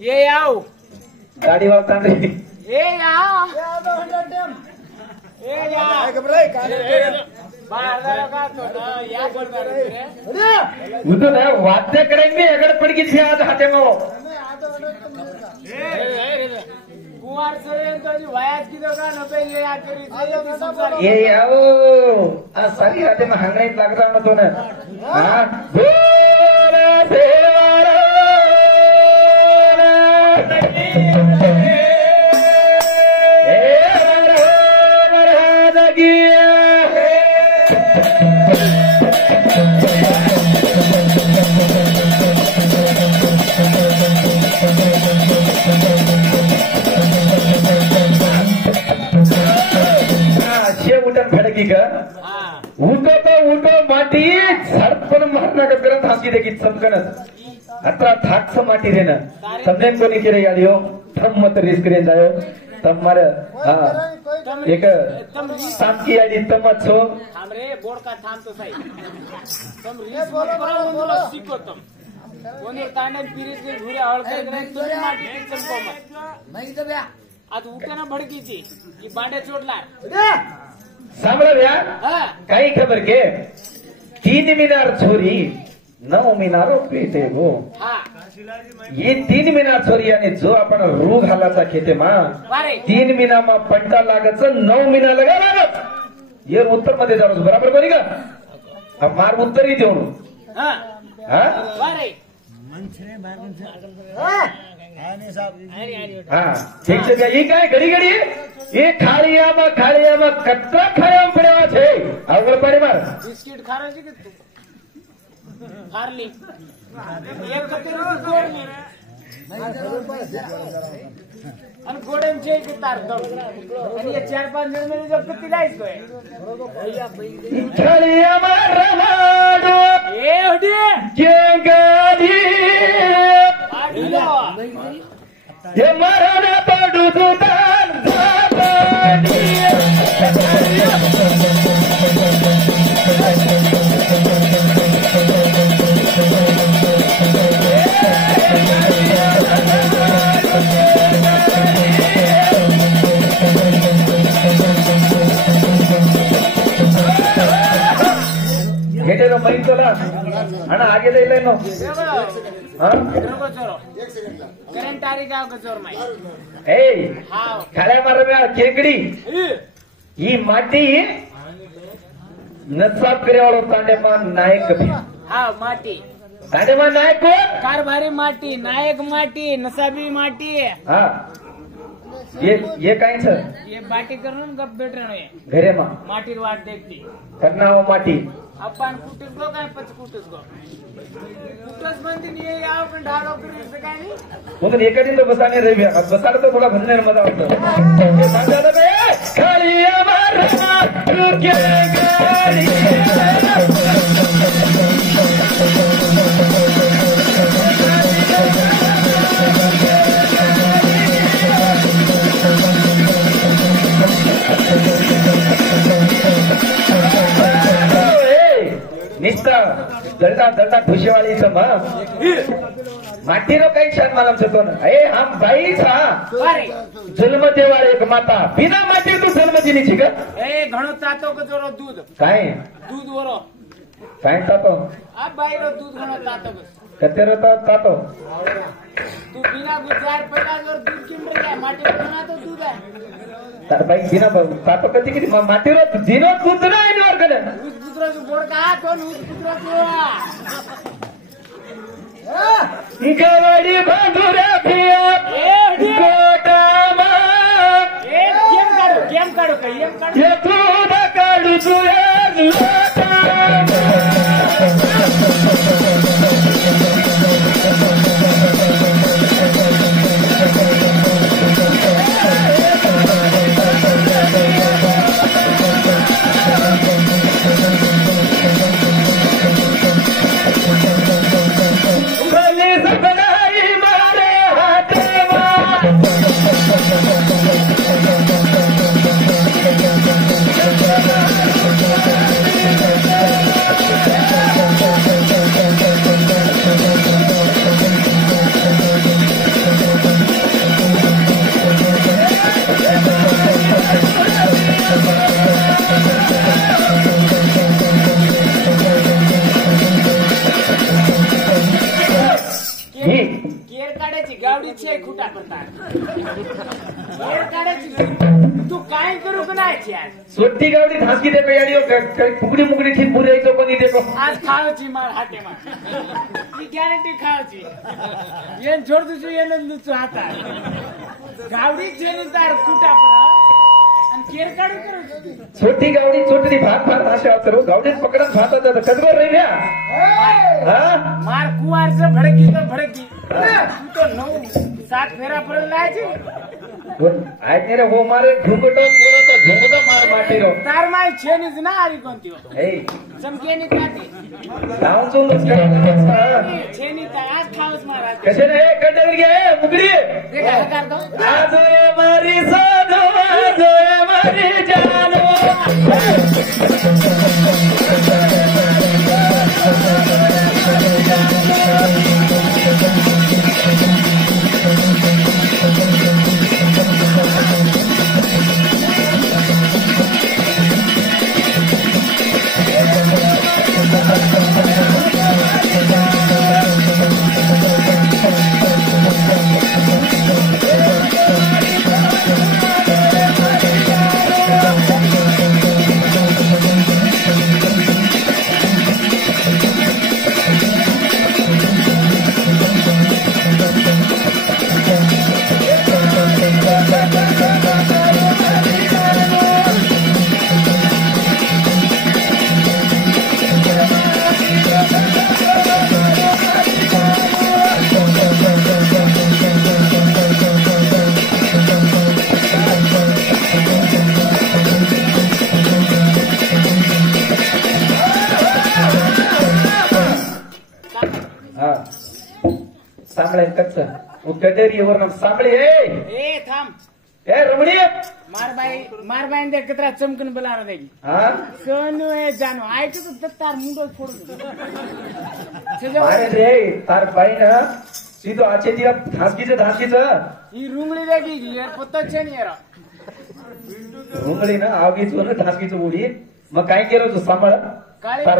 ये आओ गाडी वापरता ये आओ ये वाद्य करेन मी अगर पडकी थी आज हाते मो कुमार सोरेन तो वयात की दोकान पे ये आकरी ये आओ आ सारी हाते में हंगई लाग रहा तो ना हां बोला देवारा उठो तो उठो माटी झडपण मारना करत हाकी देखील चमकनच आता थाकस माटी देना समजेन कोणी केले याडियो थम मत रिस्क रे जायो तुम्हारे हां एक सामकी आडी तमत छो हमरे बोर्ड का थाम तो सही तुम रिस्क बोलो सीखो तुम कोणी ताने पिरीस के घुरे हळके करे तुम्ही माटी चमको मत नाही तर बया आज उठना भडकीची ही बांडे चोटला सांभळा भ्या काही खबर के 3 मीनार छोरी 9 मीनारो पेटे वो ये 3 मीनार छोरी आणि जो आपण रू घालाचा खेते मा 3 मीना मा पंटा लागच 9 मीना लगा लागत ये उत्तर मध्ये जाऊ बराबर कोणी का अब मार उत्तरी देऊ हां वारे हाँ ठीक है ये काय घड़ी घड़ी ये खाड़िया में कट्टा खाया पड़ा छे अगल पड़े मार बिस्किट खा रही कि तू हारली एक कते गोडली आणि गोडेम चे की तार दो आणि ये 4-5 जण में जब किती लाइस कोय खाड़िया में रमाडो ए हडी जंगली ये मरना पडू दुदान घेटेलो मैन चला आणि आगे लई नो करंट तारीख गाव कचोर माई ए खाड्या मार केकडी ही माटी नसाब करेवाळो तांडेमान नायक भी हा माटी तांडेमान नायक कोण कारभारी माटी नायक माटी नसाबी माटी हाँ ये काई सर ये बाटी करून गप बैठ रहे घरे मा माटी वाट देखती करना हो माटी अपन कुटुस गो काय पच कुटुस गो कुटुस मंदिर ये याव पण ढालो फिर से काय नहीं म्हणून एका दिन तो बसाने रे बसाड तो थोडा भन्नेर मजा वाटतो हे सांगायला बे खाली मारना रुके गाडी निस्ता दलता खुशीवाली माटीनो काही छान मालम छतो ना ए हम भाई छा जन्म देवाळ एक माता बिना माटी तू जन्म दिली छी का ए घणो तातो को जोरो दूध काय दूध वरो काय तातो आ बाईरो दूध घणो तातो कतेरो तातो तू बिना गुजार 50 और दूध किम रे माटी बना तो दूध है तर बाई बिना तातो कधी किती माटीरो दिनो दूध नाही नवर कने उस पुत्राचं बोड का कोण उस पुत्राचं गवडी भांडुऱ्या भिया गोटामा गेम काढू का गेम काढू ये दूध काढू तुया सपनाई मार काढायची गावडीची आहे खुटा पडतात केर काढायची तू काय करू का नाही आज सोटी गावडी धासकी दे पेडी फुगडी मुगडी ठीक पुरे यायचो कोणी देखो आज खावायची मार हाटे मार ही गॅरंटी खावायची येन जोड तुझी येन लुचू हातात गावडी छेनी तार खुटा पडा आणि केर काढू करू छोटी गावडी छोटी भात भात अशा सर्व गावडीत पकडून भातात जातं कसं रहिल्या मार कुवारचं भडकी तर भडकी तू तो 9-7 फेरापर्यंत जायची आज रे हो मारे घुंगटो केलो तो घुंगटो मार माटेरो तार माय छेनीच ना आरी कोणती ए चमकेनी काटी लावून छेनी तर आज खावच मारा कसे रे कंडल गे मुगडी आज मारी सोनो आज मारी जानो सांभळे कच्च गडेरीवर ना सांभळे ए थांब ए रमणी मारबाई दे कतरा चमकन बोलाना देगी सोनू ए जानो ऐकतो तर तार मुंडो फोडून अरे रे तार बाई ना सीधो आचे दिया धासकीचं ही रुंगळी देगी यार पत्ता छेनी यार रुंगळी ना आवगीचं ना धासकीचं उडी मग काय केलं तू सांभाळ तार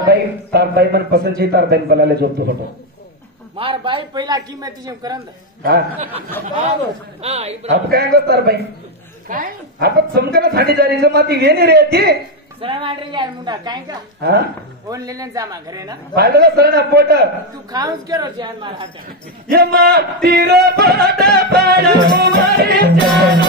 बाई मन पसंत तार बाई बोलायला झोपतो होतो मार बाई पहिला किंमत तुझे करंद अब काय गो तार बाई काय आपण समकन थांडी जारीचं माती वेणी रे ती सरानाडरी यार मुंडा काय का हा फोन लेने जामा घरे ना पाहिलं सरना पोट तू खाऊच करो जान मार हात ये माती रे पोट पाडू मारी जानो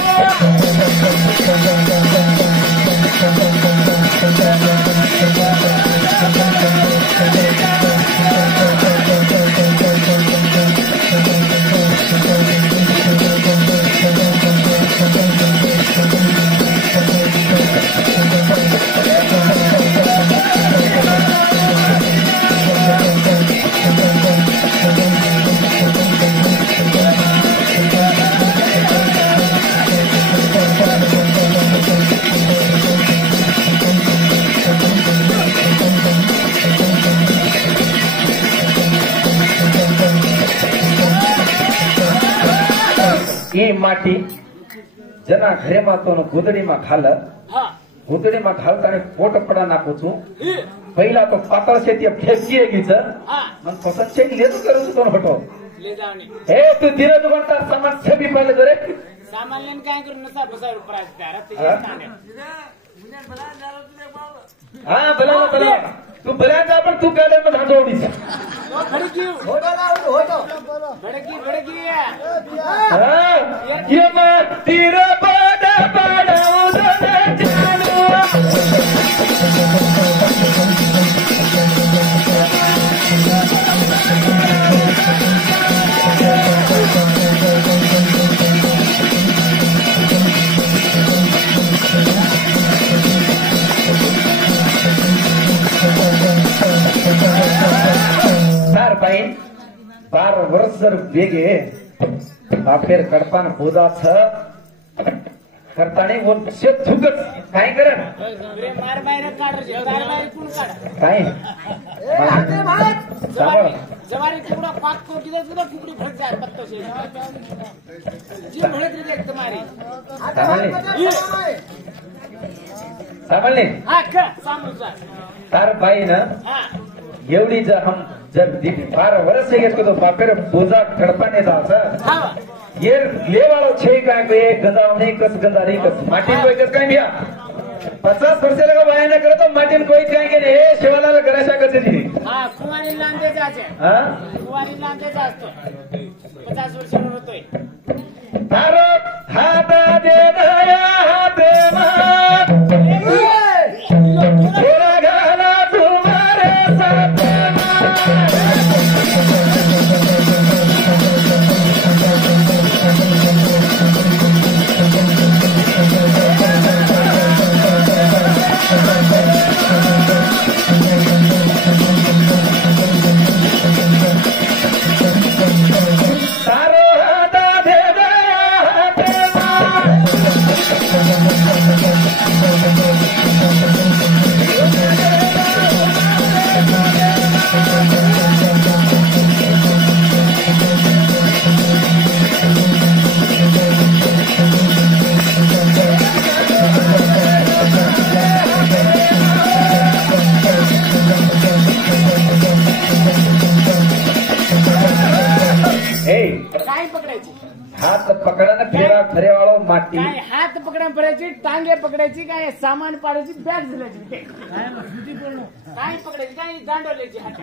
ये माटी जना घरे में तो गोदड़ी में खाल गोदड़ी में घालता पोट पड़ा नाखू छू पहिला तो पातळ शेती फेकी गीच मग पसंत शेती लेतो करू तो हटो ले जावनी हे तू धीरे दुकानदार सामान छबी पाले जरे सामान लेन काय करू नसा बसा रुपया दारात हाँ बला तू बला जा पण तू गाड्या में धांडो उडीचा भडकी ये माती रे पोट पाडू जानो तार बाई 12 वर्ष जर वेगे बापेर कडपान होदा करताने वो शेत झुकत काय कर मार बाहेर काढ तार बाहेर कोण काढ काय जवारी कुकड़ा पाक को किधर किधर कुकड़ी भड़क जाए पत्तों से जी भड़क रही है तुम्हारी सामने हाँ क्या सामने तार बाई ना एवढी जर हम जर 12 वर्ष घेतो तो बापेर बोजा खडपाने जायचा ये लेवाळो छे काय बे गंजाव नहीं कस गंजा नहीं कस माटी कोई कस काय बिया 50 वर्ष लगा बाया न करतो माटी कोई काय के रे शिवालाल गराशा करते थी हां कुवारी लांदे जाचे हां कुवारी लांदे जातो 50 वर्ष होतोय तारो हात दे दया हात थोड़ा गाना तुम्हारे साथ हात पकडायला फेरा फेरेवाळो माती काय हात पकडायची टांगे पकडायची काय सामान पाडायची बॅग झाल्याची काय पकडायची काय दांडवल्याची हात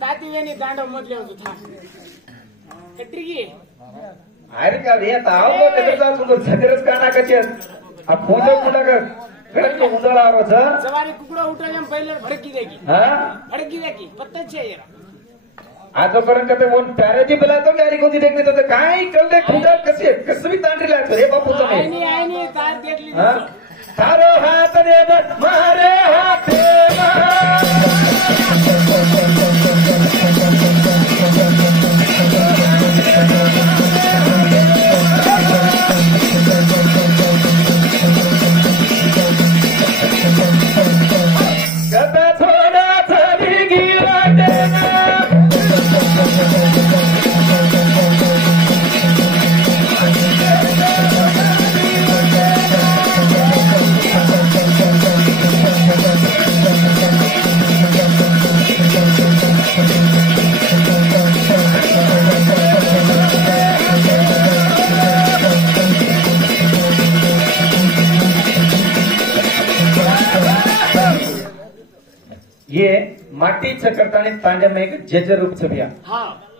ताती वेणी दांडव मधले होतो कट्रिगी अरे का रे ताव त्याचा तुझं झगरच काना कचे आ पूजो कुडा कर कडक उंदळा आरोचा सवारी कुकडा उठायला पहिले भडकी देगी भडकी देगी पत्ता चाहिए आजोपर्यंत ते वन प्यारेजी बोलातो गाडी कोणती देखणे तर काय कळले खुदा कसे कसं मी तांडरी लागतो रे बापूचं नाही आईनी तार देखली तारो हात दे मारे हात कदा थोडा थरी गिरा ये माटी करताना तांडव में एक जज रूप छबिया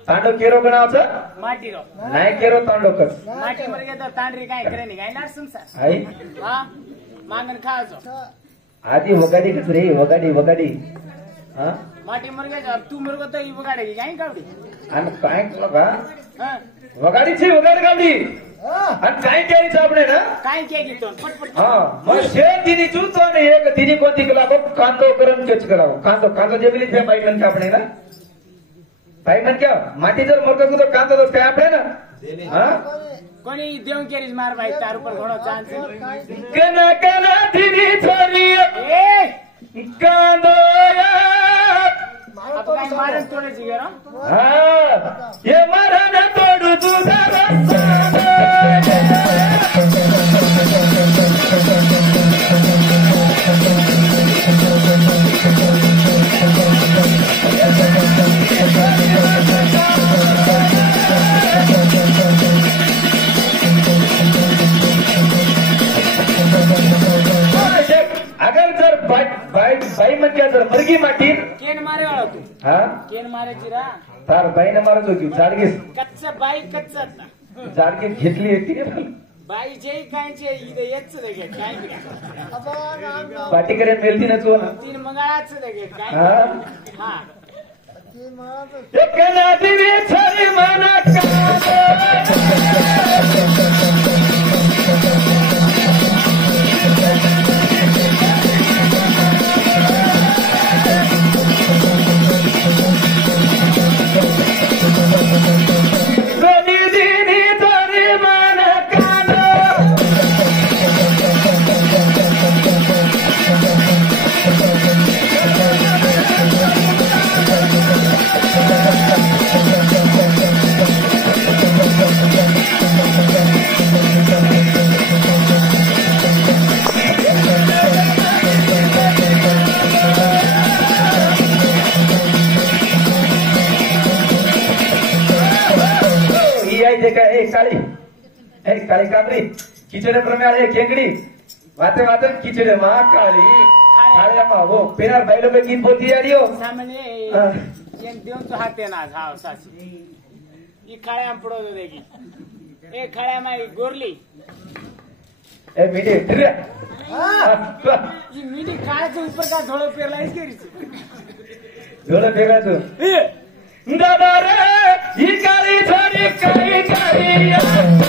तांडव केरो गणावचं माटी रो नाही केरो तांडव कस माटी मर गया तो तांडरी काय करे नाही काय नार संसार आई हां मांगन खाजो आधी वगाडी कस रे वगाडी वगाडी हां माटी मर गया अब तू मर गयो तो ई वगाडी काय कावडी आणि काय का हां वगाडीची वगाड गावडी आणि काय केली आपण ना काय केली तो पटपट हां मग शेत दिनी चुरतो आणि एक दिनी कोणती केला कांदो करून केच करावं कांदो कांदो जेबली ते बाई मन का आपण ना बाई मन क्या माटी जर मरतो तो कांदो तो काय आपण ना हां कोणी देव केरीज मार भाई तार ऊपर घोड़ो चांस कना कना दिनी छोरी ए कांदो अब काय मारन तोडे जिगेरो हां ये मारन तोडू तुझा अगर जर बाई म्हणजे जर मरगी माटी केन मारे वाळो तू हा केन मारे जिरा तार बाईने मारत होती जाडगीस कच्चा बाई कच्चा जाडगीस घेतली होती बाई जे कायचे इथे येच देगे काय पाटी करेन मेलती ना तू ना तीन मंगळाच देगे काय हा एक नादिनी छरी मना ए काळी काबरी खिचडे प्रमाणे खेंगडी वाते वाते खिचडे मा काळी काळ्या मा हो पेनार बायलो पे गीत बोलती यारी हो सामने एक देऊन तो हाते ना झाव सासी ई काळ्या पडो देगी ए काळ्या माई गोरली ए मीडी फिर ई मीडी काळ्याच्या ऊपर का धोळो पेरला इस केरीच धोळो पेरला तू दादा रे ही काळी छोरी काळी काळी